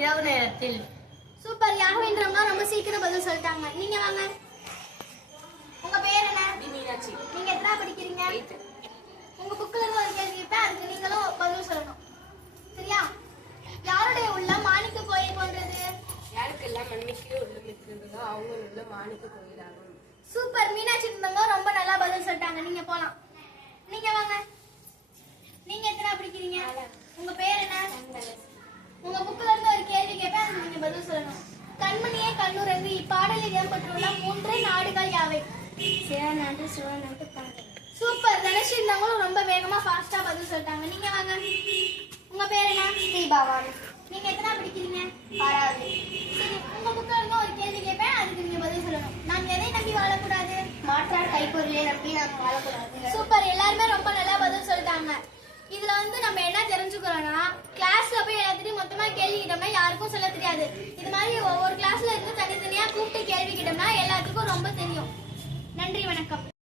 இரவு நேரத்தில். சூப்பர். யாகவேந்திரம்னா ரொம்ப சீக்கிரம் பதில் சொல்லிட்டாங்க. நீங்க வாங்க. உங்க பேர் என்ன? மீனாட்சி. நீங்க எத்தனை படிக்கிறீங்க? உங்க புக்ல இருந்து ஒரு கேள்வி கேட்பேன், அதுக்கு நீங்களும் பதில் சொல்லணும். சரியா? யாருடைய உள்ளம் மாணிக்க கோயில் போன்றது? யாருக்கெல்லாம் நன்மைக்கு உள்ளம் இருக்கிறதோ அவங்க உள்ள மாணிக்க கோயிலாகும். சூப்பர். மீனாட்சி இருந்தாங்க ரொம்ப நல்லா பதில் சொல்லிட்டாங்க. நீங்க போலாம். நீங்க வாங்க. நீங்க எத்தனை படிக்கிறீங்க? உங்க பேர் என்ன? உங்க புக்ல இருந்து ஒரு கேள்வி கேட்பேன், அதுக்கு நீங்க பதில் சொல்லணும். கண்மணியே கண்ணுரங்கு இப்பாடலில் இடம்பெற்றுள்ள 3 நாடுகள் யாவை? சிவநாடு, சிவநாடு, பாண்டவர். சூப்பர். தனுஷ் இருந்தவங்களும் ரொம்ப வேகமா ஃபாஸ்டா பதில் சொல்லிட்டாங்க. நீங்க வாங்க. உங்க பேர் என்ன? ஸ்ரீபாவான். நீங்க எத்தனை படிக்கிறீங்க? 6வது. சரி, உங்க புக்ல இருந்து ஒரு கேள்வி கேட்பேன், அதுக்கு நீங்க பதில் சொல்லணும். நாம் எதை நம்பி வாழக்கூடாது? மாற்றார் கைப்பொருளை நம்பி நாம் வாழக்கூடாது. சூப்பர். எல்லாருமே ரொம்ப நல்லா பதில் சொல்லிட்டாங்க. இதுல வந்து நம்ம என்ன தெரிஞ்சுக்கிறோம்னா, கிளாஸ்ல போய் எல்லாத்தையும் மொத்தமா கேள்வி கேட்டோம்னா யாருக்கும் சொல்ல தெரியாது. இது மாதிரி ஒவ்வொரு கிளாஸ்ல இருந்து தனித்தனியா கூப்பிட்டு கேள்வி கேட்டோம்னா எல்லாத்துக்கும் ரொம்ப தெரியும். நன்றி, வணக்கம்.